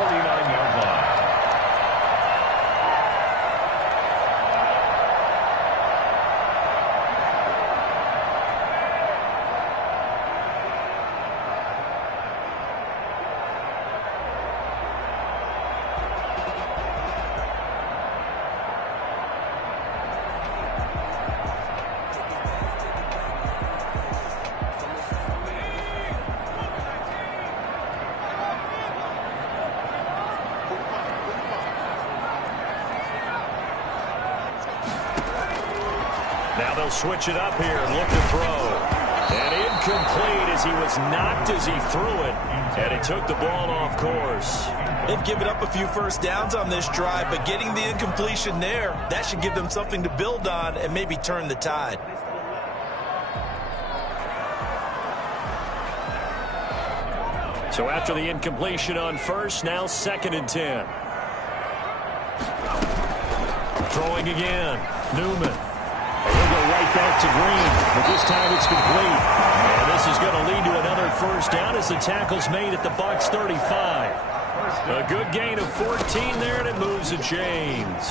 49-yard line. Now they'll switch it up here and look to throw. And incomplete as he was knocked as he threw it. And he took the ball off course. They've given up a few first downs on this drive, but getting the incompletion there, that should give them something to build on and maybe turn the tide. So after the incompletion on first, now 2nd and 10. Throwing again. Newman. And he'll go right back to Green, but this time it's complete. And this is going to lead to another first down as the tackle's made at the Bucs 35. A good gain of 14 there, and it moves the chains.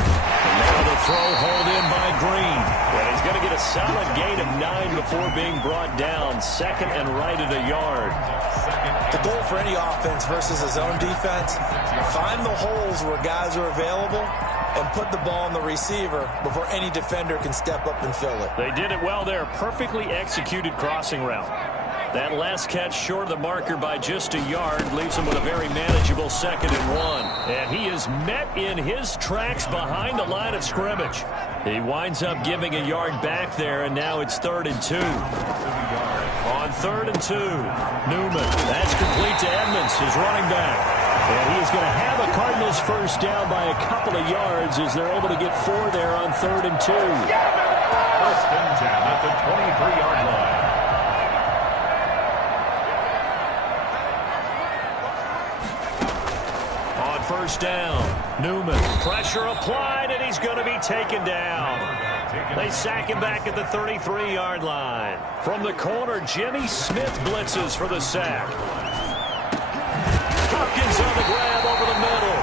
And now the throw hauled in by Green. And he's going to get a solid gain of 9 before being brought down. 2nd and right at a yard. The goal for any offense versus his own defense, find the holes where guys are available and put the ball on the receiver before any defender can step up and fill it. They did it well there. Perfectly executed crossing route. That last catch short of the marker by just a yard leaves him with a very manageable 2nd and 1. And he is met in his tracks behind the line of scrimmage. He winds up giving a yard back there, and now it's 3rd and 2. On 3rd and 2, Newman. That's complete to Edmonds, his running back. And he is going to have a Cardinals first down by a couple of yards as they're able to get 4 there on 3rd and 2. First and 10 at the 23-yard line. On first down, Newman. Pressure applied, and he's going to be taken down. They sack him back at the 33-yard line. From the corner, Jimmy Smith blitzes for the sack. Hopkins on the grab over the middle.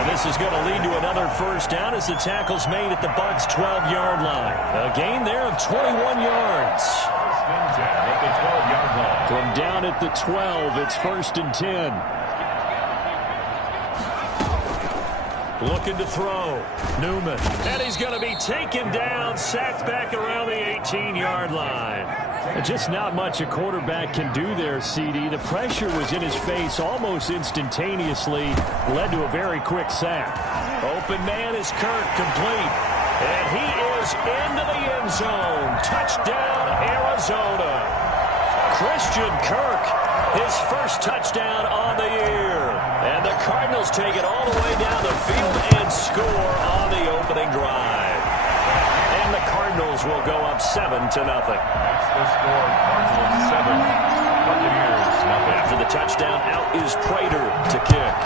And this is going to lead to another first down as the tackle's made at the Bucs 12-yard line. A gain there of 21 yards. First and 10 at the 12-yard line. From down at the 12, it's 1st and 10. Looking to throw. Newman. And he's going to be taken down, sacked back around the 18-yard line. Just not much a quarterback can do there, CD. The pressure was in his face almost instantaneously. Led to a very quick sack. Open man is Kirk, complete. And he is into the end zone. Touchdown, Arizona. Christian Kirk, his first touchdown on the year. And the Cardinals take it all the way down the field and score on the opening drive. And the Cardinals will go up 7-0. That's the score. Cardinals 7, Buccaneers nothing. After the touchdown, out is Prater to kick.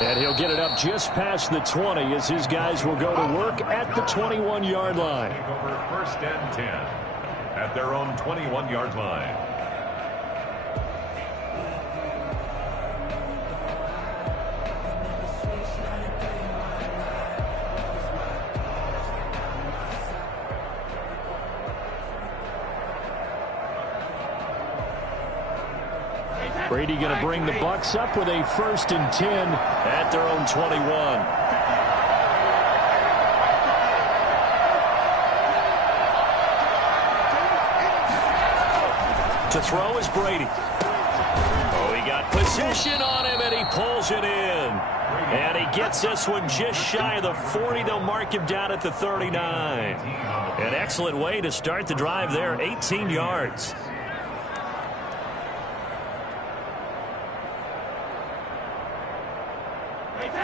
And he'll get it up just past the 20 as his guys will go to work at the 21-yard line. Take over 1st and 10 at their own 21-yard line. Brady going to bring the Bucs up with a 1st and 10 at their own 21. To throw is Brady. Oh, he got position on him, and he pulls it in. And he gets this one just shy of the 40. They'll mark him down at the 39. An excellent way to start the drive there, 18 yards.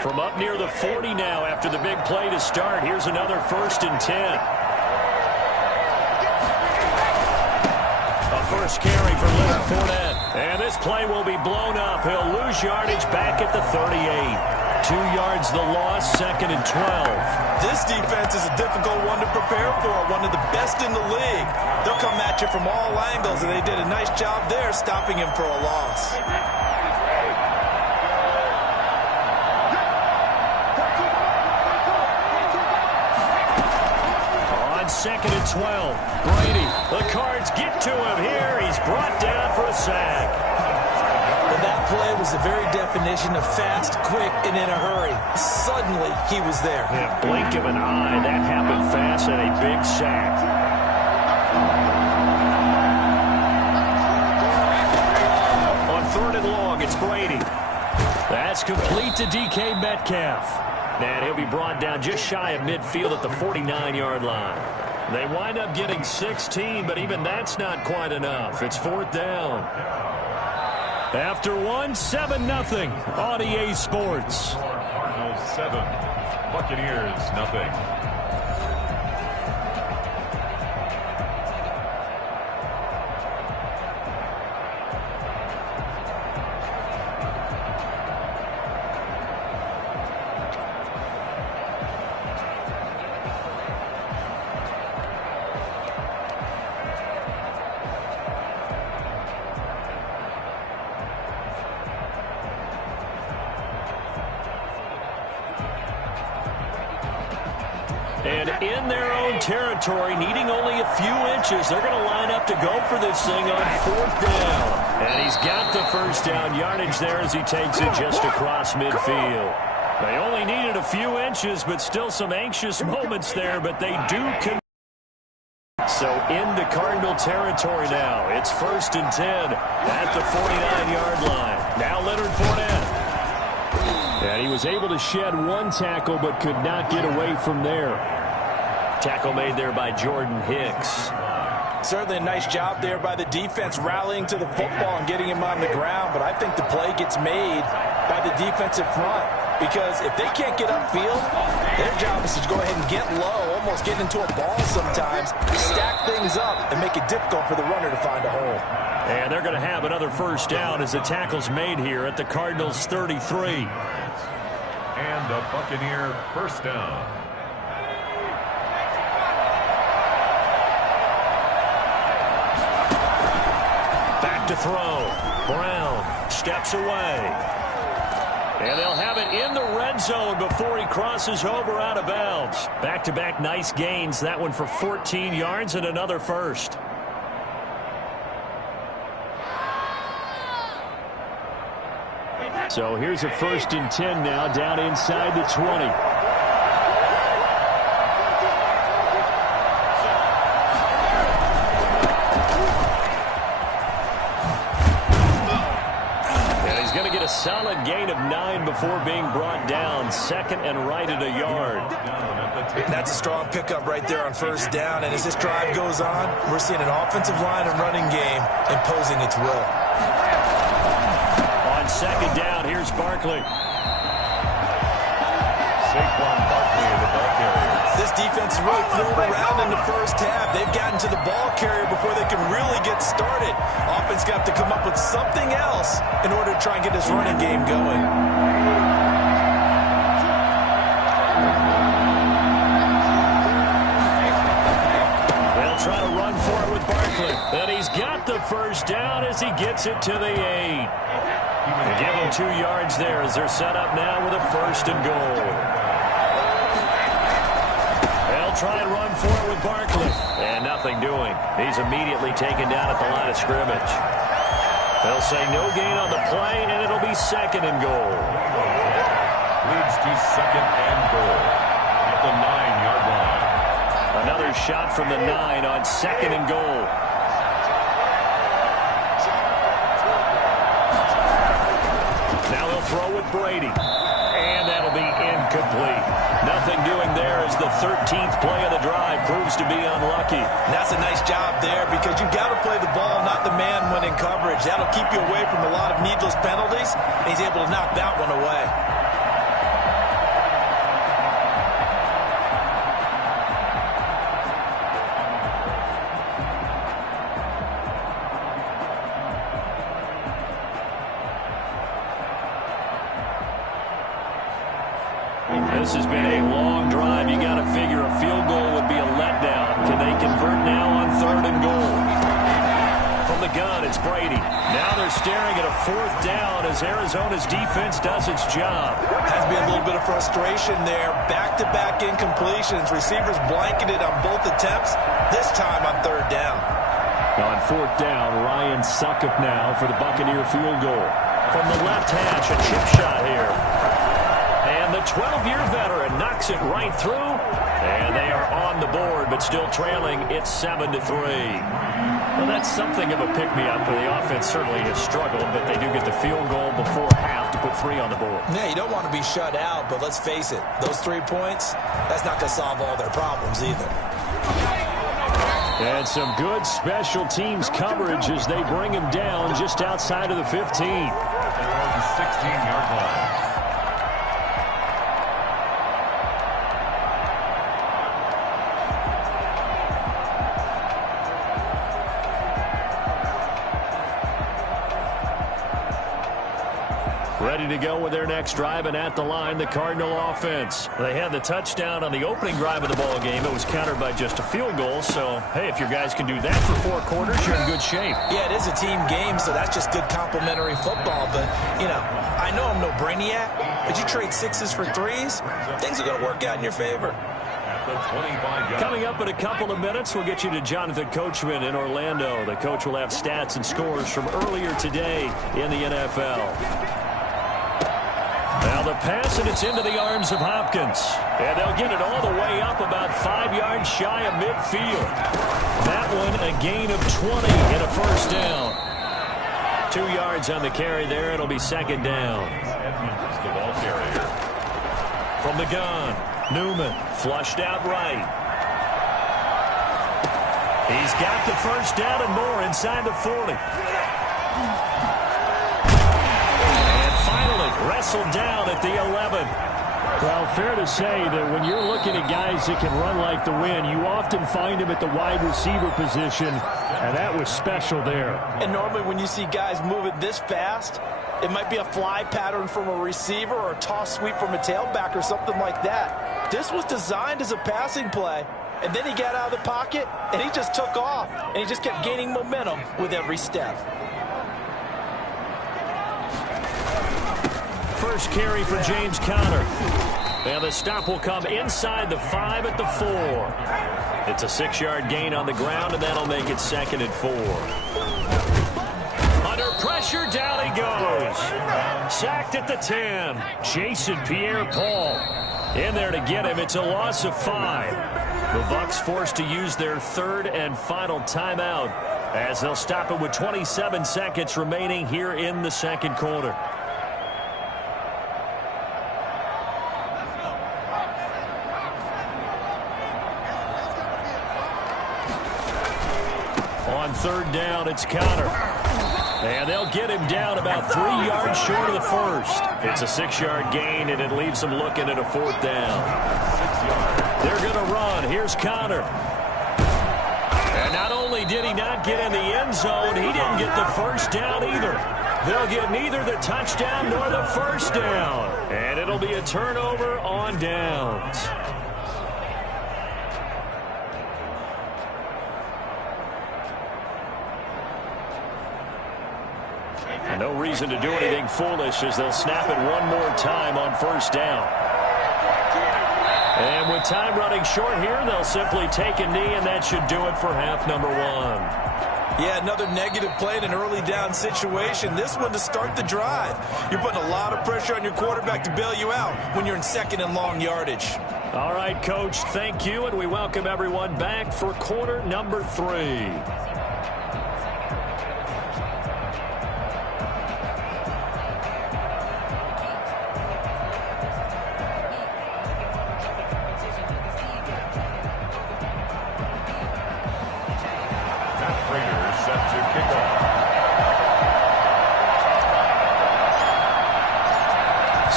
From up near the 40 now after the big play to start. Here's another 1st and 10. A first carry for Leonard Fournette. And this play will be blown up. He'll lose yardage back at the 38. 2 yards the loss, 2nd and 12. This defense is a difficult one to prepare for, one of the best in the league. They'll come at you from all angles, and they did a nice job there stopping him for a loss. On 2nd and 12, Brady. The Cards get to him here. He's brought down for a sack. Well, that play was the very definition of fast, quick, and in a hurry. Suddenly, he was there. Yeah, blink of an eye. That happened fast and a big sack. On 3rd and long, it's Brady. That's complete to DK Metcalf. And he'll be brought down just shy of midfield at the 49-yard line. They wind up getting 16, but even that's not quite enough. It's 4th down. After one, 7-0 on EA Sports. Cardinals 7, Buccaneers nothing. And in their own territory, needing only a few inches, they're going to line up to go for this thing on 4th down. And he's got the first down yardage there as he takes it just across midfield. They only needed a few inches, but still some anxious moments there, but they do connect. So into Cardinal territory now. It's 1st and 10 at the 49-yard line. Now Leonard Fournette. And he was able to shed one tackle but could not get away from there. Tackle made there by Jordan Hicks. Certainly a nice job there by the defense rallying to the football and getting him on the ground, but I think the play gets made by the defensive front because if they can't get upfield, their job is to go ahead and get low, almost get into a ball sometimes, stack things up, and make it difficult for the runner to find a hole. And they're going to have another first down as the tackle's made here at the Cardinals' 33. And a Buccaneer first down. Back to throw. Brown steps away. And they'll have it in the red zone before he crosses over out of bounds. Back-to-back nice gains. That one for 14 yards and another first. So here's a 1st and 10 now down inside the 20. And he's going to get a solid gain of 9 before being brought down. 2nd and right at a yard. That's a strong pickup right there on 1st down. And as this drive goes on, we're seeing an offensive line and running game imposing its will. 2nd down, here's Barkley. Saquon Barkley of the ball carrier. This defense is really thrown around in the first half. They've gotten to the ball carrier before they can really get started. Offense got to come up with something else in order to try and get this running game going. They'll try to run for it with Barkley. And he's got the first down as he gets it to the 8. They give him 2 yards there as they're set up now with a 1st and goal. They'll try and run for it with Barkley. And nothing doing. He's immediately taken down at the line of scrimmage. They'll say no gain on the play, and it'll be 2nd and goal. Leads to 2nd and goal at the 9-yard line. Another shot from the 9 on 2nd and goal. Now he'll throw with Brady. And that'll be incomplete. Nothing doing there as the 13th play of the drive proves to be unlucky. And that's a nice job there because you've got to play the ball, not the man when in coverage. That'll keep you away from a lot of needless penalties. And he's able to knock that one away. This has been a long drive. You got to figure a field goal would be a letdown. Here's Brady. Now they're staring at a 4th down as Arizona's defense does its job. Has to be a little bit of frustration there. Back-to-back incompletions. Receivers blanketed on both attempts, this time on 3rd down. On 4th down, Ryan Succop now for the Buccaneer field goal. From the left hash, a chip shot here. And the 12-year veteran knocks it right through. And they are on the board, but still trailing. It's 7-3. Well, that's something of a pick-me-up. The offense certainly has struggled, but they do get the field goal before half to put 3 on the board. Yeah, you don't want to be shut out, but let's face it. Those 3 points, that's not going to solve all their problems either. And some good special teams coverage as they bring him down just outside of the 15. 16-yard line. Ready to go with their next drive, and at the line, the Cardinal offense. They had the touchdown on the opening drive of the ball game. It was countered by just a field goal. So, hey, if your guys can do that for 4 quarters, you're in good shape. Yeah, it is a team game, so that's just good complementary football. But, you know, I know I'm no brainiac, but you trade 6s for 3s, things are going to work out in your favor. Coming up in a couple of minutes, we'll get you to Jonathan Coachman in Orlando. The coach will have stats and scores from earlier today in the NFL. Now the pass, and it's into the arms of Hopkins. And they'll get it all the way up about 5 yards shy of midfield. That one a gain of 20 and a 1st down. 2 yards on the carry there. It'll be 2nd down. Edmonds, the ball carrier. From the gun, Newman flushed out right. He's got the 1st down and more inside the 40. Wrestled down at the 11. Well, fair to say that when you're looking at guys that can run like the wind, you often find them at the wide receiver position, and that was special there. And normally when you see guys moving this fast, it might be a fly pattern from a receiver or a toss sweep from a tailback or something like that. This was designed as a passing play, and then he got out of the pocket, and he just took off, and he just kept gaining momentum with every step. First carry for James Conner. And the stop will come inside the 5 at the 4. It's a 6-yard gain on the ground, and that'll make it 2nd and 4. Under pressure, down he goes. Sacked at the 10. Jason Pierre-Paul in there to get him. It's a loss of 5. The Bucs forced to use their 3rd and final timeout as they'll stop it with 27 seconds remaining here in the 2nd quarter. On 3rd down, it's Conner. And they'll get him down about 3 yards short of the 1st. It's a 6-yard gain, and it leaves them looking at a 4th down. They're going to run. Here's Conner. And not only did he not get in the end zone, he didn't get the 1st down either. They'll get neither the touchdown nor the 1st down. And it'll be a turnover on downs. No reason to do anything foolish as they'll snap it one more time on 1st down. And with time running short here, they'll simply take a knee, and that should do it for half number 1. Yeah, another negative play in an early down situation. This one to start the drive. You're putting a lot of pressure on your quarterback to bail you out when you're in 2nd and long yardage. All right, Coach, thank you, and we welcome everyone back for quarter number 3.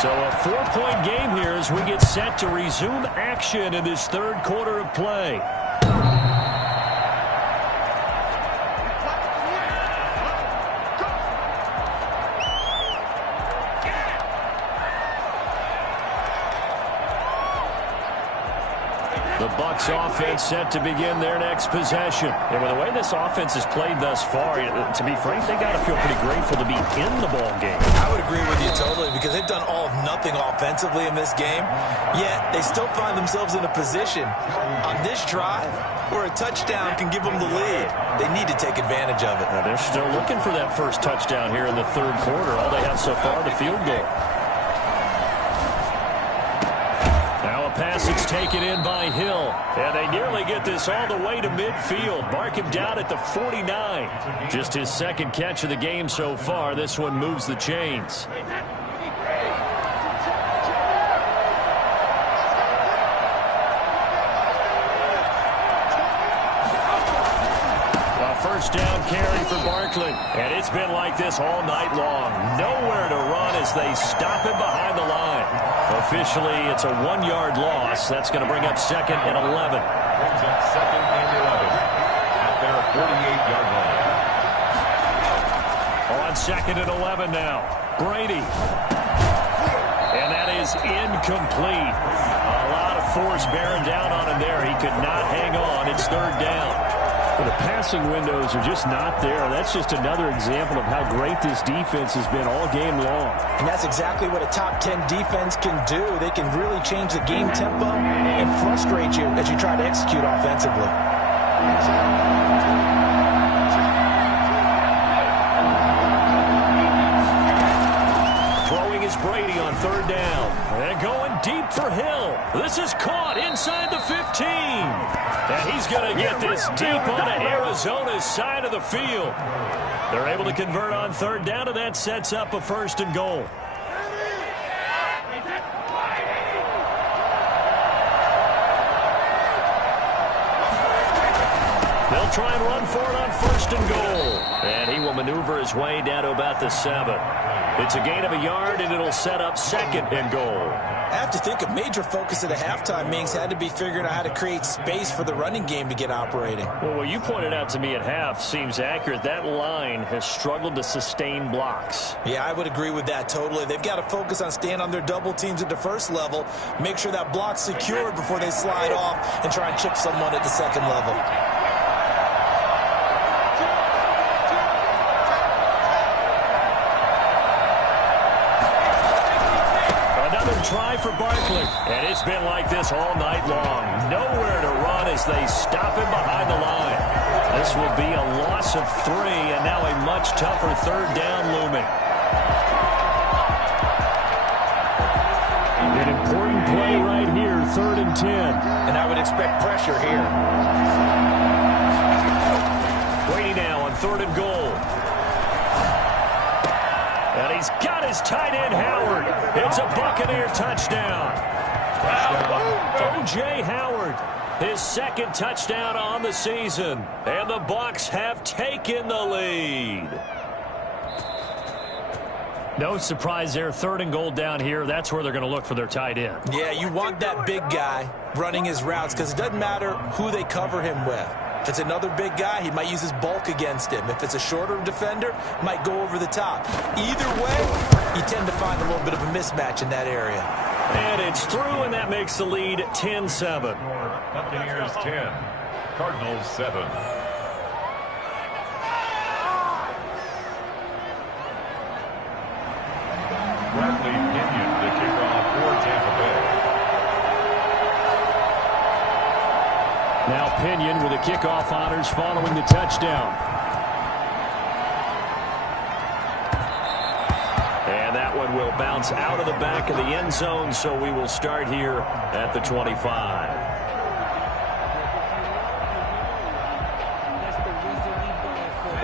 So a 4-point game here as we get set to resume action in this 3rd quarter of play. The Bucs this offense set to begin their next possession. And with the way this offense has played thus far, to be frank, they got to feel pretty grateful to be in the ball game. I would agree with you totally because they've done all of nothing offensively in this game, yet they still find themselves in a position on this drive where a touchdown can give them the lead. They need to take advantage of it. Now they're still looking for that first touchdown here in the third quarter. All they have so far, the field goal. Now a pass that's taken in by Hill. And they nearly get this all the way to midfield. Mark him down at the 49. Just his second catch of the game so far. This one moves the chains. First down carry for Barkley. And it's been like this all night long. Nowhere to run as they stop him behind the line. Officially, it's a 1-yard loss. That's going to bring up second and 11. Brings up second and 11 at their 48-yard line. On second and 11 now. Brady. And that is incomplete. A lot of force bearing down on him there. He could not hang on. It's third down. Well, the passing windows are just not there. That's just another example of how great this defense has been all game long. And that's exactly what a top 10 defense can do. They can really change the game tempo and frustrate you as you try to execute offensively. Throwing is Brady on third down. And going deep for Hill. This is caught inside the 15. And he's going to get this deep onto Arizona's side of the field. They're able to convert on third down, and that sets up a first and goal. They'll try and run for it on first and goal. And he will maneuver his way down to about the 7. It's a gain of a yard, and it'll set up second and goal. I have to think a major focus of the halftime meetings had to be figuring out how to create space for the running game to get operating. Well, what you pointed out to me at half seems accurate. That line has struggled to sustain blocks. Yeah, I would agree with that totally. They've got to focus on staying on their double teams at the first level, make sure that block's secured before they slide off and try and chip someone at the second level. Try for Barkley. And it's been like this all night long. Nowhere to run as they stop him behind the line. This will be a loss of 3, and now a much tougher third down looming. An important play right here, 3rd and 10. And I would expect pressure here. Brady now on 3rd and goal. And he's got his tight end, Howard. It's a Buccaneer touchdown. O.J. Howard, his second touchdown on the season. And the Bucs have taken the lead. No surprise there. 3rd and goal down here. That's where they're going to look for their tight end. Yeah, you want that big guy running his routes because it doesn't matter who they cover him with. If it's another big guy, he might use his bulk against him. If it's a shorter defender, might go over the top. Either way, you tend to find a little bit of a mismatch in that area. And it's through, and that makes the lead 10-7. Buccaneers 10, Cardinals 7. Bradley Pinion to kick off for Tampa Bay. Now Pinion with the kickoff honors following the touchdown. And that one will bounce out of the back of the end zone, so we will start here at the 25.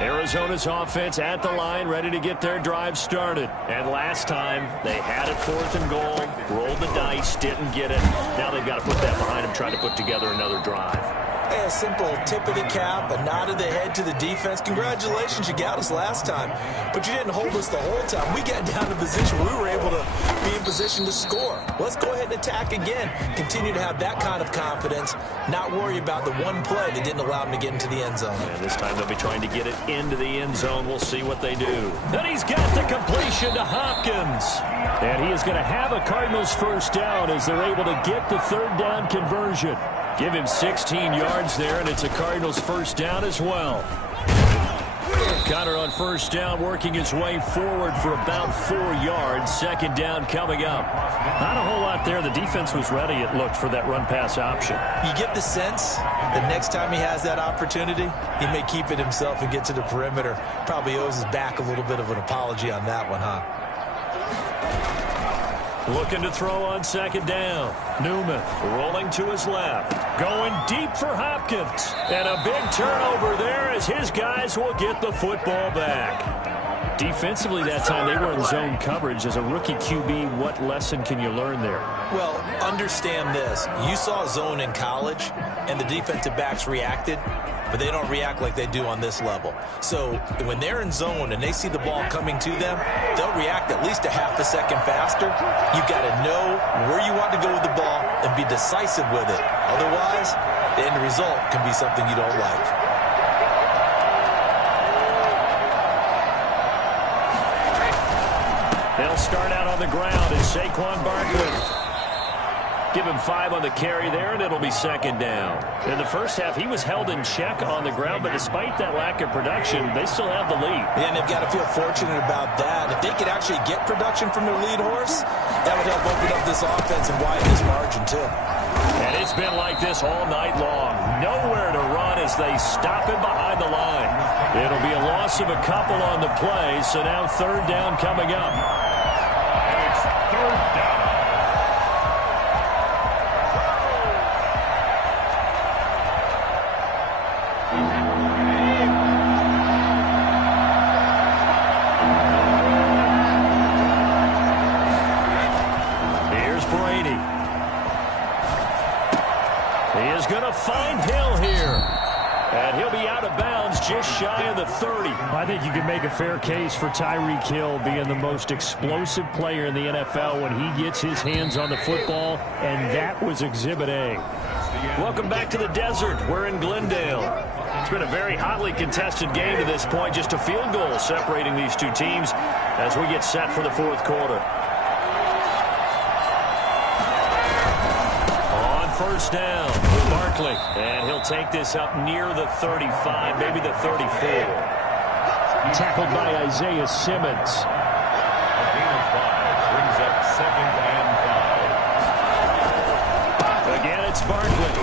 Arizona's offense at the line, ready to get their drive started. And last time, they had it 4th and goal, rolled the dice, didn't get it. Now they've got to put that behind them, try to put together another drive. Hey, a simple tip of the cap, a nod of the head to the defense. Congratulations, you got us last time. But you didn't hold us the whole time. We got down to position where we were able to be in position to score. Let's go ahead and attack again. Continue to have that kind of confidence, not worry about the one play that didn't allow them to get into the end zone. And this time they'll be trying to get it into the end zone. We'll see what they do. And he's got the completion to Hopkins. And he is going to have a Cardinals first down as they're able to get the 3rd down conversion. Give him 16 yards there, and it's a Cardinals first down as well. Connor on first down, working his way forward for about 4 yards. Second down coming up. Not a whole lot there. The defense was ready, it looked, for that run-pass option. You get the sense that next time he has that opportunity, he may keep it himself and get to the perimeter. Probably owes his back a little bit of an apology on that one, huh? Looking to throw on second down. Newman rolling to his left. Going deep for Hopkins. And a big turnover there as his guys will get the football back. Defensively that time, they were in zone coverage. As a rookie QB, what lesson can you learn there? Well, understand this. You saw zone in college, and the defensive backs reacted, but they don't react like they do on this level. So when they're in zone and they see the ball coming to them, they'll react at least a half a second faster. You've got to know where you want to go with the ball and be decisive with it. Otherwise, the end result can be something you don't like. They'll start out on the ground as Saquon Barkley. Give him 5 on the carry there, and it'll be second down. In the first half, he was held in check on the ground, but despite that lack of production, they still have the lead. And they've got to feel fortunate about that. If they could actually get production from their lead horse, that would help open up this offense and widen this margin, too. And it's been like this all night long. Nowhere to run as they stop him behind the line. It'll be a loss of a couple on the play, so now third down coming up. And it's third down. Here's Brady. He is going to find Hill here. And he'll be out of bounds just shy of the 30. I think you can make a fair case for Tyreek Hill being the most explosive player in the NFL when he gets his hands on the football, and that was Exhibit A. Welcome back to the desert. We're in Glendale. It's been a very hotly contested game to this point. Just a field goal separating these two teams as we get set for the fourth quarter. On first down, Barkley. And he'll take this up near the 35, maybe the 34. Tackled by Isaiah Simmons. A gain of 5 brings up second and 5. Again, it's Barkley.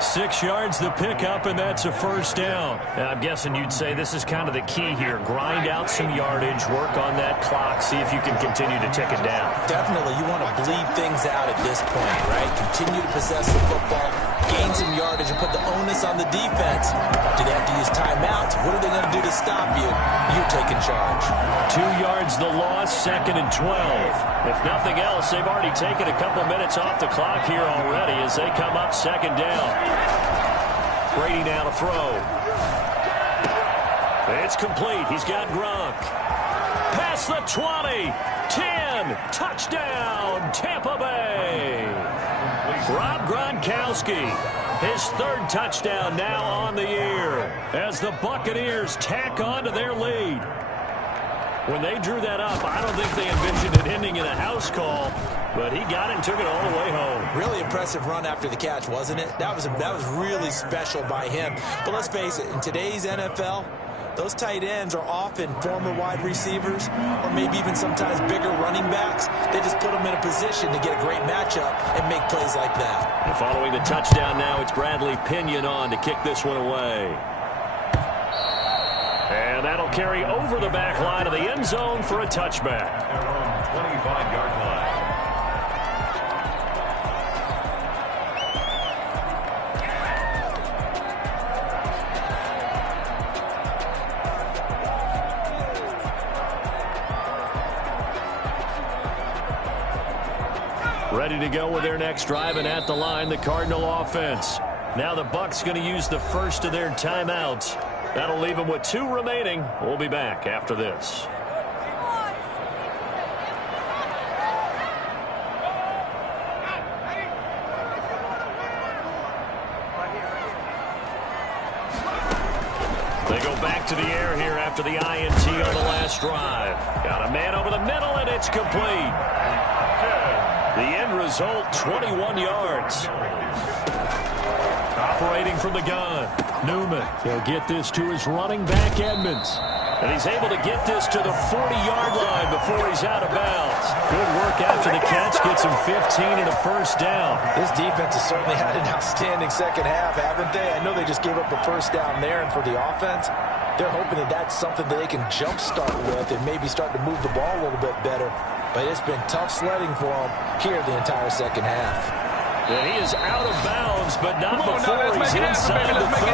6 yards the pickup, and that's a first down. And I'm guessing you'd say this is kind of the key here. Grind out some yardage, work on that clock, see if you can continue to tick it down. Definitely, you want to bleed things out at this point, right? Continue to possess the football, gain some yardage, and put the onus on the defense. Do they have to use timeouts? What are they going to do to stop you? You're taking charge. 2 yards the loss, second and 12. If nothing else, they've already taken a couple minutes off the clock here already as they come up second down. Brady now to throw. It's complete. He's got Gronk. Past the 20. 10. Touchdown, Tampa Bay. Rob Gronkowski. His third touchdown now on the year as the Buccaneers tack on to their lead. When they drew that up, I don't think they envisioned it ending in a house call, but he got it and took it all the way home. Really impressive run after the catch, wasn't it? That was really special by him. But let's face it, in today's NFL, those tight ends are often former wide receivers or maybe even sometimes bigger running backs. They just put them in a position to get a great matchup and make plays like that. And following the touchdown now, it's Bradley Pinion on to kick this one away. And that'll carry over the back line of the end zone for a touchback. They're on 25-yard line. Ready to go with their next drive, and at the line, the Cardinal offense. Now the Bucs going to use the first of their timeouts. That'll leave them with 2 remaining. We'll be back after this. They go back to the air here after the INT on the last drive. Got a man over the middle, and it's complete. The end result, 21 yards. Operating from the gun, Newman. He'll get this to his running back, Edmonds. And he's able to get this to the 40-yard line before he's out of bounds. Good work after the catch. Gets him 15 and a first down. This defense has certainly had an outstanding second half, haven't they? I know they just gave up a first down there, and for the offense, they're hoping that that's something that they can jumpstart with and maybe start to move the ball a little bit better. But it's been tough sledding for them here the entire second half. And he is out of bounds, but not before he's inside the 30.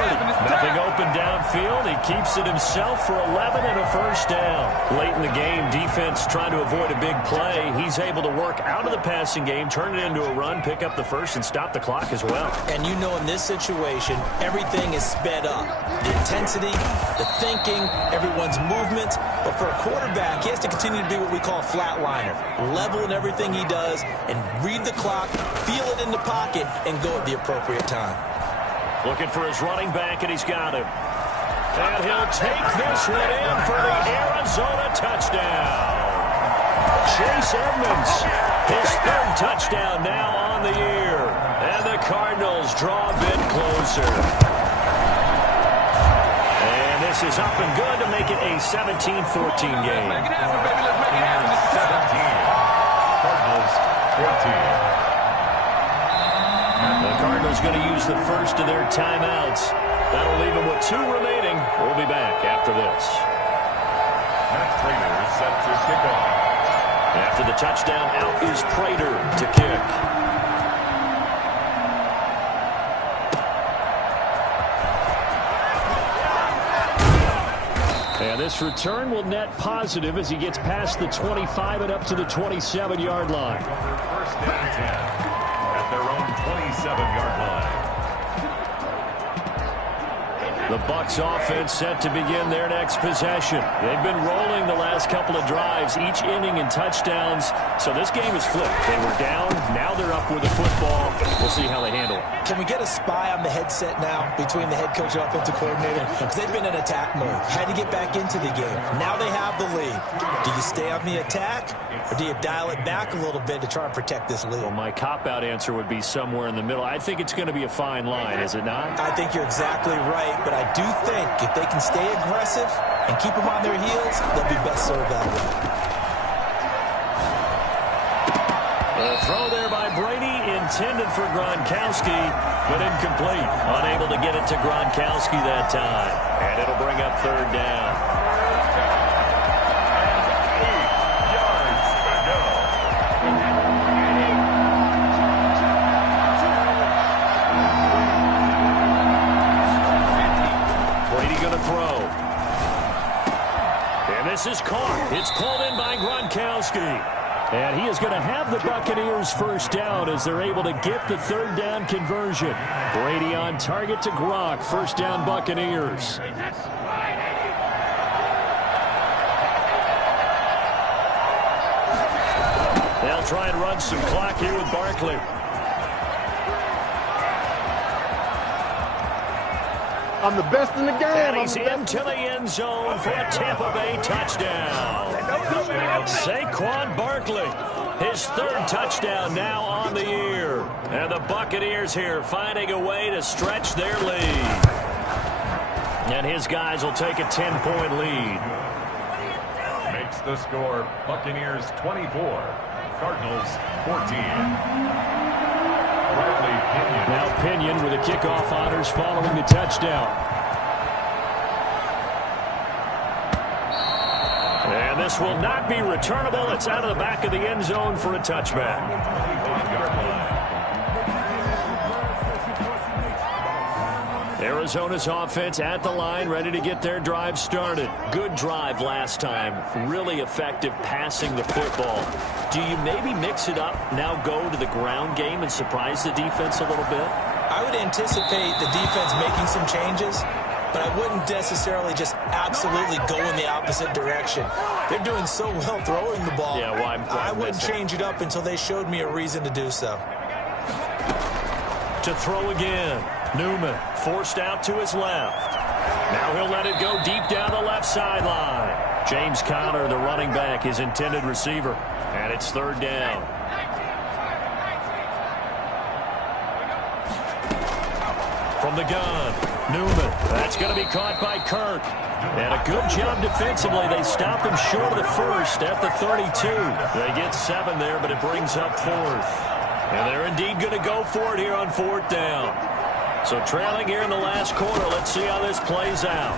Nothing open downfield. He keeps it himself for 11 and a first down. Late in the game, defense trying to avoid a big play. He's able to work out of the passing game, turn it into a run, pick up the first, and stop the clock as well. And you know in this situation, everything is sped up. The intensity, the thinking, everyone's movement. But for a quarterback, he has to continue to be what we call a flatliner. Level in everything he does and read the clock, feel it in the pocket, and go at the appropriate time. Looking for his running back, and he's got him. And he'll take this one in for the Arizona touchdown. Chase Edmonds, his third touchdown now on the year. And the Cardinals draw a bit closer. And this is up and good to make it a 17-14 game. 17. Cardinals 14. The Cardinals going to use the first of their timeouts. That'll leave them with 2 remaining. We'll be back after this. Matt Prater is set to kick off. After the touchdown, out is Prater to kick. And this return will net positive as he gets past the 25 and up to the 27-yard line. First and 10 at their own 27-yard line. The Bucs offense set to begin their next possession. They've been rolling the last couple of drives, each inning in touchdowns. So this game is flipped. They were down. Now they're up with the football. We'll see how they handle it. Can we get a spy on the headset now between the head coach and offensive coordinator? Because they've been in attack mode. Had to get back into the game. Now they have the lead. Do you stay on the attack, or do you dial it back a little bit to try and protect this lead? Well, my cop-out answer would be somewhere in the middle. I think it's going to be a fine line, is it not? I think you're exactly right, but I do think if they can stay aggressive and keep them on their heels, they'll be best served that way. The throw there by Brady, intended for Gronkowski, but incomplete. Unable to get it to Gronkowski that time. And it'll bring up third down. 8 yards to go. Brady going to throw. And this is caught. It's pulled in by Gronkowski. And he is going to have the Buccaneers first down as they're able to get the third down conversion. Brady on target to Gronk. First down Buccaneers. They'll try and run some clock here with Barkley. I'm the best in the game. And he's into the end zone for a Tampa Bay touchdown. Saquon Barkley, his third touchdown now on the year. And the Buccaneers here finding a way to stretch their lead. And his guys will take a 10-point lead. Makes the score Buccaneers 24, Cardinals 14. Now Pinion with a kickoff honors following the touchdown. And this will not be returnable. It's out of the back of the end zone for a touchback. Arizona's offense at the line, ready to get their drive started. Good drive last time. Really effective passing the football. Do you maybe mix it up, now go to the ground game and surprise the defense a little bit? I would anticipate the defense making some changes, but I wouldn't necessarily just absolutely go in the opposite direction. They're doing so well throwing the ball. Yeah, well, I wouldn't change it up until they showed me a reason to do so. To throw again. Newman forced out to his left. Now he'll let it go deep down the left sideline. James Conner, the running back, his intended receiver. And it's third down. From the gun, Newman. That's going to be caught by Kirk. And a good job defensively. They stop him short of the first at the 32. They get 7 there, but it brings up 4th. And they're indeed going to go for it here on 4th down. So trailing here in the last quarter. Let's see how this plays out.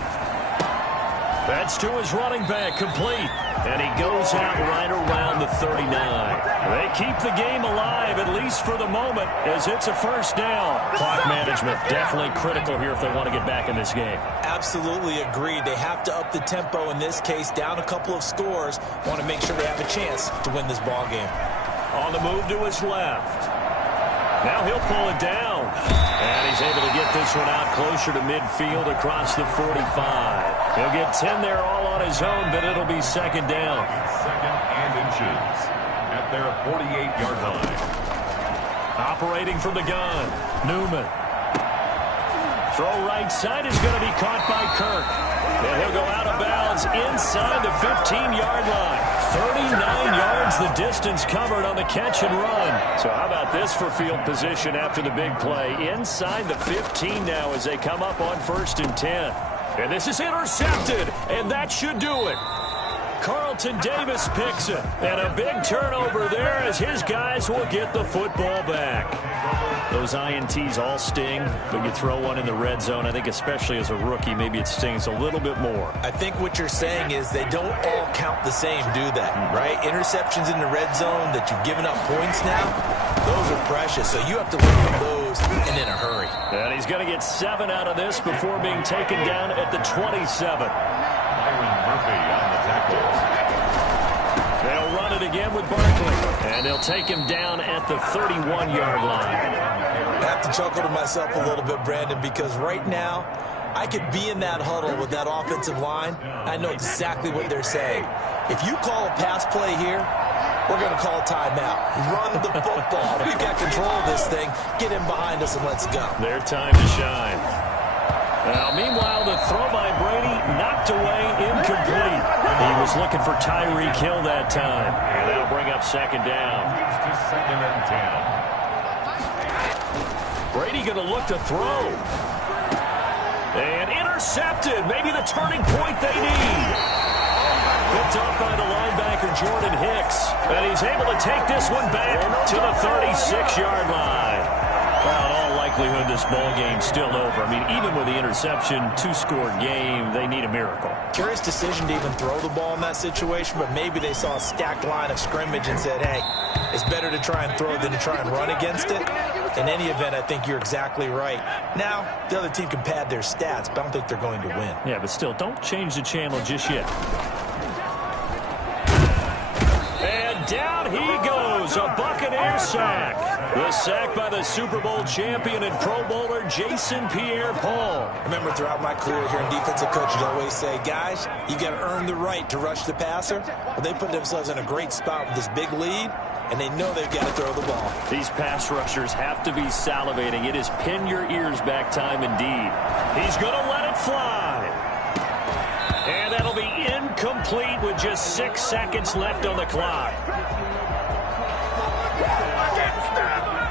That's to his running back, complete. And he goes out right around the 39. They keep the game alive, at least for the moment, as it's a first down. Clock management definitely critical here if they want to get back in this game. Absolutely agreed. They have to up the tempo in this case, down a couple of scores. Want to make sure they have a chance to win this ball game. On the move to his left. Now he'll pull it down. And he's able to get this one out closer to midfield across the 45. He'll get 10 there all on his own, but it'll be second down. Second and inches at their 48-yard line. Operating from the gun, Newman. Throw right side is going to be caught by Kirk. And he'll go out of bounds inside the 15-yard line. 39 yards the distance covered on the catch and run. So how about this for field position after the big play? Inside the 15 now as they come up on 1st and 10. And this is intercepted, and that should do it. Carlton Davis picks it, and a big turnover there as his guys will get the football back. Those INTs all sting, but you throw one in the red zone, I think especially as a rookie, maybe it stings a little bit more. I think what you're saying is they don't all count the same, do they? Right? Interceptions in the red zone that you've given up points now, those are precious, so you have to look for those and in a hurry. And he's going to get 7 out of this before being taken down at the 27. Byron Murphy on the tackle. They'll run it again with Barkley, and they'll take him down at the 31-yard line. I have to chuckle to myself a little bit, Brandon, because right now I could be in that huddle with that offensive line. I know exactly what they're saying. If you call a pass play here, we're going to call a timeout. Run the football. We've got control of this thing. Get him behind us and let's go. Their time to shine. Now, meanwhile, the throw by Brady knocked away, incomplete. He was looking for Tyreek Hill that time. And that'll bring up second down. To second and 10. Brady going to look to throw. And intercepted. Maybe the turning point they need. Picked up by the linebacker, Jordan Hicks. And he's able to take this one back to the 36-yard line. Well, in all likelihood, this ball game's still over. I mean, even with the interception, 2-score game, they need a miracle. Curious decision to even throw the ball in that situation, but maybe they saw a stacked line of scrimmage and said, hey, it's better to try and throw than to try and run against it. In any event, I think you're exactly right. Now, the other team can pad their stats, but I don't think they're going to win. Yeah, but still, don't change the channel just yet. And down he goes, a Buccaneer sack. The sack by the Super Bowl champion and Pro Bowler Jason Pierre-Paul. Remember, throughout my career here in defensive coaches always say, guys, you got to earn the right to rush the passer. Well, they put themselves in a great spot with this big lead, and they know they've got to throw the ball. These pass rushers have to be salivating. It is pin your ears back time indeed. He's going to let it fly. And that'll be incomplete with just 6 seconds left on the clock.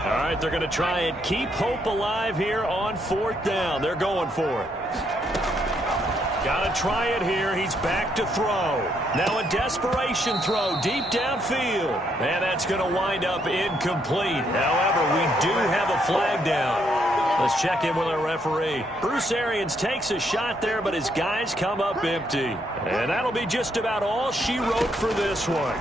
All right, they're going to try and keep hope alive here on 4th down. They're going for it. Got to try it here. He's back to throw. Now a desperation throw deep downfield. And that's going to wind up incomplete. However, we do have a flag down. Let's check in with our referee. Bruce Arians takes a shot there, but his guys come up empty. And that'll be just about all she wrote for this one.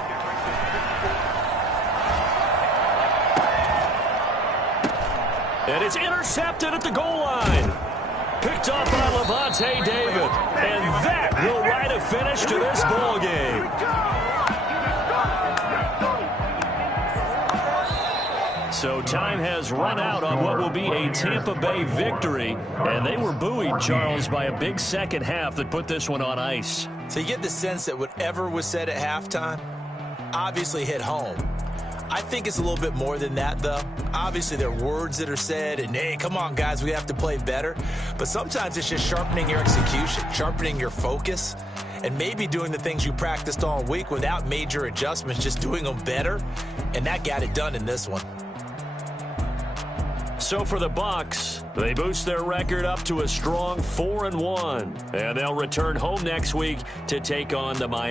And it's intercepted at the goal line. Picked up by Lavonte David. And that will write a finish to this ball game. So time has run out on what will be a Tampa Bay victory. And they were buoyed, Charles, by a big second half that put this one on ice. So you get the sense that whatever was said at halftime obviously hit home. I think it's a little bit more than that, though. Obviously, there are words that are said, and, hey, come on, guys, we have to play better. But sometimes it's just sharpening your execution, sharpening your focus, and maybe doing the things you practiced all week without major adjustments, just doing them better. And that got it done in this one. so for the Bucs, they boost their record up to a strong 4-1. And they'll return home next week to take on the Miami